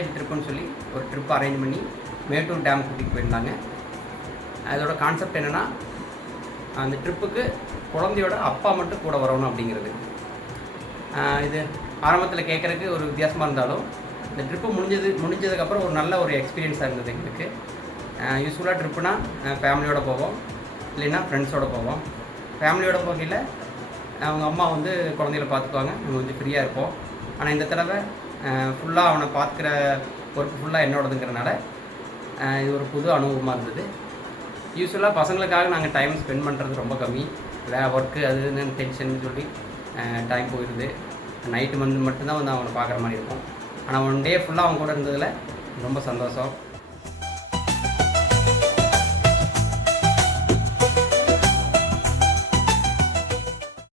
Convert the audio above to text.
Side ட்ரிப்புன்னு சொல்லி ஒரு trip arrange பண்ணி மேட்டூர் டேம் கூட்டிகிட்டு போயிருந்தாங்க. அதோட கான்செப்ட் என்னென்னா, அந்த ட்ரிப்புக்கு குழந்தையோட அப்பா மட்டும் கூட வரணும் அப்படிங்கிறது. இது ஆரம்பத்தில் கேட்குறதுக்கு ஒரு வித்தியாசமாக இருந்தாலும், இந்த ட்ரிப்பு முடிஞ்சதுக்கப்புறம் ஒரு நல்ல ஒரு எக்ஸ்பீரியன்ஸாக இருந்தது எங்களுக்கு. யூஸ்ஃபுல்லாக ட்ரிப்புனா ஃபேமிலியோடு போவோம், இல்லைன்னா ஃப்ரெண்ட்ஸோடு போவோம். ஃபேமிலியோட போகையில் அவங்க அம்மா வந்து குழந்தைகளை பார்த்துக்குவாங்க, நம்ம கொஞ்சம் ஃப்ரீயாக இருப்போம். ஆனால் இந்த தடவை ஃபுல்லாக அவனை பார்த்துக்கிற ஒர்க் ஃபுல்லாக என்னோடதுங்கிறனால இது ஒரு புது அனுபவமாக இருந்தது. யூஸ்வலாக பசங்களுக்காக நாங்கள் டைம் ஸ்பெண்ட் பண்ணுறது ரொம்ப கம்மி. ஒர்க்கு அது இதுன்னு டென்ஷன் சொல்லி டைம் போயிடுது. நைட்டு மட்டும்தான் வந்து அவனை பார்க்குற மாதிரி இருக்கும். ஆனால் 1 டே ஃபுல்லாக அவங்க கூட இருந்ததில் ரொம்ப சந்தோஷம்.